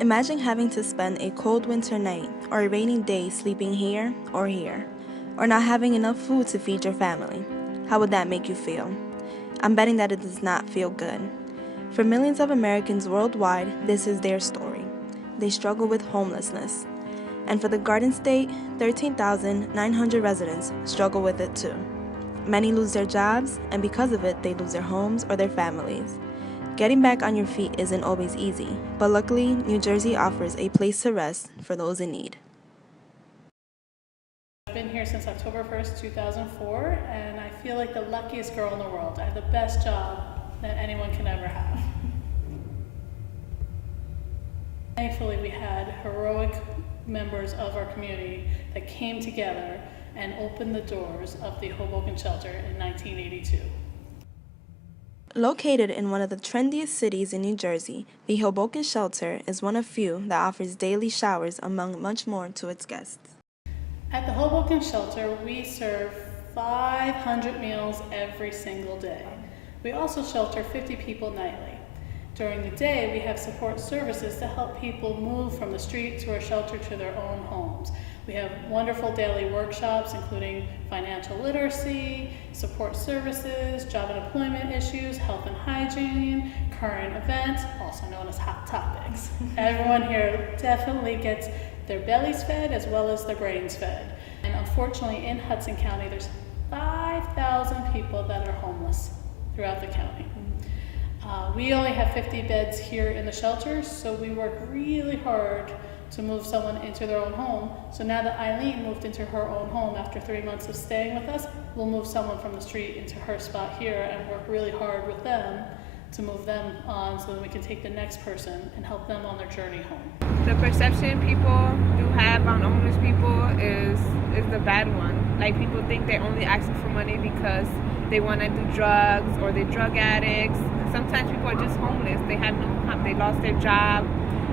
Imagine having to spend a cold winter night or a rainy day sleeping here, or not having enough food to feed your family. How would that make you feel? I'm betting that it does not feel good. For millions of Americans worldwide, this is their story. They struggle with homelessness. And for the Garden State, 13,900 residents struggle with it too. Many lose their jobs, and because of it, they lose their homes or their families. Getting back on your feet isn't always easy, but luckily, New Jersey offers a place to rest for those in need. I've been here since October 1st, 2004, and I feel like the luckiest girl in the world. I have the best job that anyone can ever have. Thankfully, we had heroic members of our community that came together and opened the doors of the Hoboken Shelter in 1982. Located in one of the trendiest cities in New Jersey, the Hoboken Shelter is one of few that offers daily showers among much more to its guests. At the Hoboken Shelter, we serve 500 meals every single day. We also shelter 50 people nightly. During the day, we have support services to help people move from the street to our shelter to their own homes. We have wonderful daily workshops, including financial literacy, support services, job and employment issues, health and hygiene, current events, also known as hot topics. Everyone here definitely gets their bellies fed as well as their brains fed. And unfortunately, in Hudson County, there's 5,000 people that are homeless throughout the county. We only have 50 beds here in the shelter, so we work really hard to move someone into their own home. So now that Eileen moved into her own home after 3 months of staying with us, we'll move someone from the street into her spot here and work really hard with them to move them on so that we can take the next person and help them on their journey home. The perception people do have on homeless people is the bad one. Like, people think they're only asking for money because they want to do drugs or they're drug addicts. Sometimes people are just homeless. They lost their job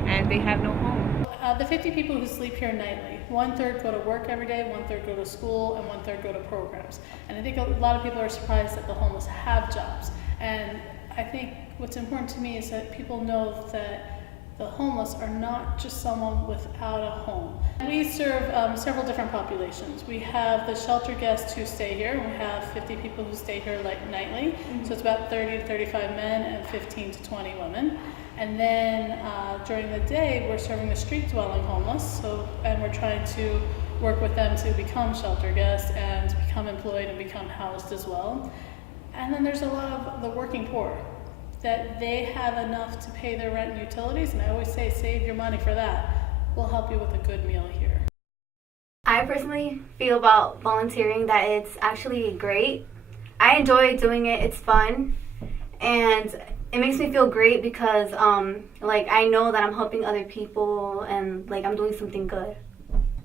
and they have no home. The 50 people who sleep here nightly, 1/3 go to work every day, 1/3 go to school, and 1/3 go to programs. And I think a lot of people are surprised that the homeless have jobs. And I think what's important to me is that people know that the homeless are not just someone without a home. We serve several different populations. We have the shelter guests who stay here. We have 50 people who stay here nightly. So it's about 30 to 35 men and 15 to 20 women. And then during the day, we're serving the street dwelling homeless. And we're trying to work with them to become shelter guests and to become employed and become housed as well. And then there's a lot of the working poor, that they have enough to pay their rent and utilities, and I always say save your money for that. We'll help you with a good meal here. I personally feel about volunteering that it's actually great. I enjoy doing it, it's fun, and it makes me feel great because I know that I'm helping other people and I'm doing something good.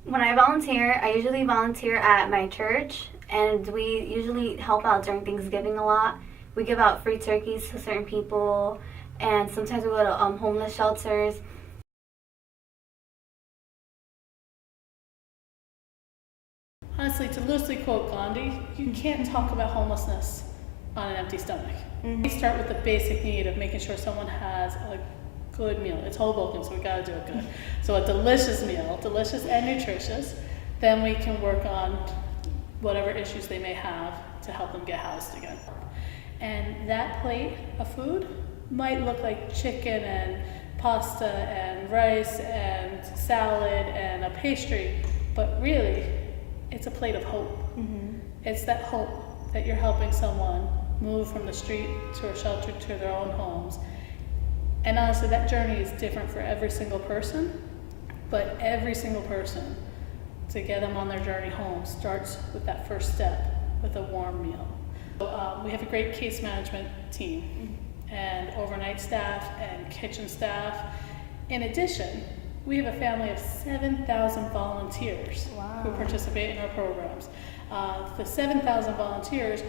When I volunteer, I usually volunteer at my church, and we usually help out during Thanksgiving a lot. We give out free turkeys to certain people, and sometimes we go to homeless shelters. Honestly, to loosely quote Gandhi, you can't talk about homelessness on an empty stomach. We start with the basic need of making sure someone has a good meal. It's Hoboken, so we gotta do it good. So a delicious meal, delicious and nutritious. Then we can work on whatever issues they may have to help them get housed again. And that plate of food might look like chicken and pasta and rice and salad and a pastry, but really, it's a plate of hope. It's that hope that you're helping someone move from the street to a shelter to their own homes. And honestly, that journey is different for every single person, but every single person, to get them on their journey home, starts with that first step, with a warm meal. We have a great case management team and overnight staff and kitchen staff. In addition, we have a family of 7,000 volunteers who participate in our programs. The 7,000 volunteers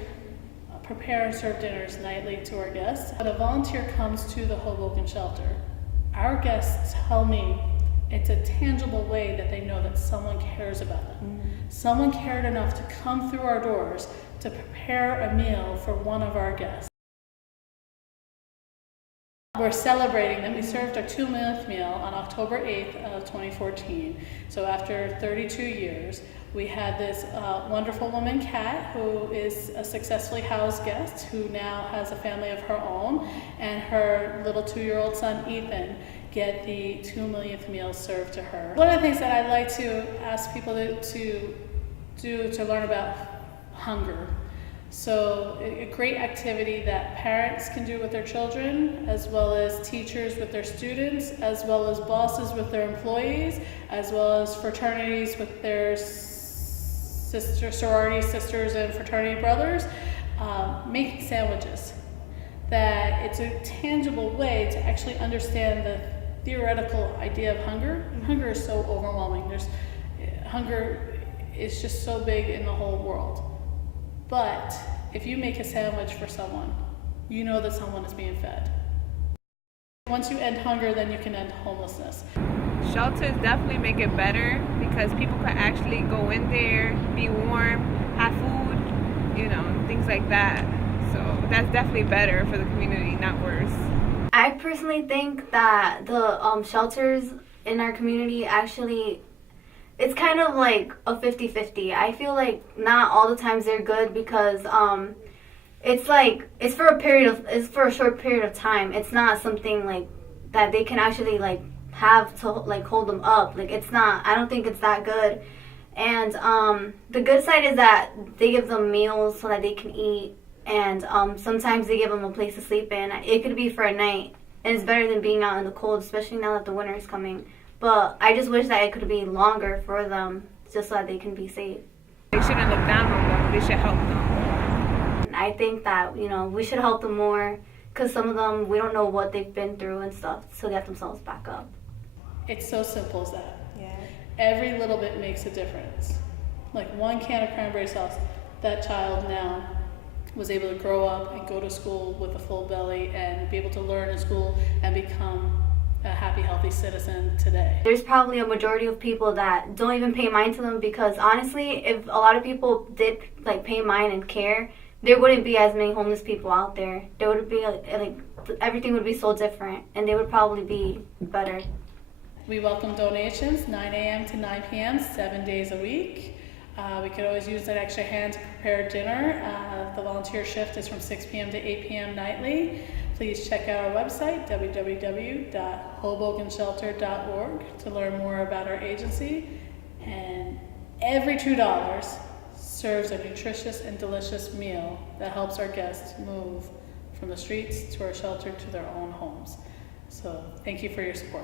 prepare and serve dinners nightly to our guests. When a volunteer comes to the Hoboken Shelter, our guests tell me it's a tangible way that they know that someone cares about them. Someone cared enough to come through our doors to prepare a meal for one of our guests. we're celebrating them. We served our 2 millionth meal on October 8th of 2014. So after 32 years, we had this wonderful woman, Kat, who is a successfully housed guest who now has a family of her own, and her little 2-year-old son, Ethan, get the 2 millionth meal served to her. One of the things that I'd like to ask people to do to learn about hunger. So a great activity that parents can do with their children, as well as teachers with their students, as well as bosses with their employees, as well as fraternities with their sorority sisters and fraternity brothers, making sandwiches. That it's a tangible way to actually understand the theoretical idea of hunger. Hunger is so overwhelming. Hunger is just so big in the whole world. But if you make a sandwich for someone, you know that someone is being fed. Once you end hunger, then you can end homelessness. Shelters definitely make it better because people can actually go in there, be warm, have food, things like that. So that's definitely better for the community, not worse. I personally think that the shelters in our community actually, it's kind of like a 50-50. I feel like not all the times they're good because it's for a short period of time. It's not something like that they can actually like have to like hold them up. Like it's not. I don't think it's that good. And the good side is that they give them meals so that they can eat, and sometimes they give them a place to sleep in. It could be for a night, and it's better than being out in the cold, especially now that the winter is coming. But I just wish that it could be longer for them, just so that they can be safe. They shouldn't look down on them. They should help them. I think that, we should help them more because some of them, we don't know what they've been through and stuff to get themselves back up. It's so simple as that. Yeah. Every little bit makes a difference. Like 1 can of cranberry sauce, that child now was able to grow up and go to school with a full belly and be able to learn in school and become a happy, healthy citizen today. There's probably a majority of people that don't even pay mind to them because honestly, if a lot of people did like pay mind and care, there wouldn't be as many homeless people out there. There would be like everything would be so different, and they would probably be better. We welcome donations 9 a.m. to 9 p.m. 7 days a week. We could always use that extra hand to prepare dinner. The volunteer shift is from 6 p.m. to 8 p.m. nightly. Please check out our website, www.hobokenshelter.org, to learn more about our agency. And every $2 serves a nutritious and delicious meal that helps our guests move from the streets to our shelter to their own homes. So thank you for your support.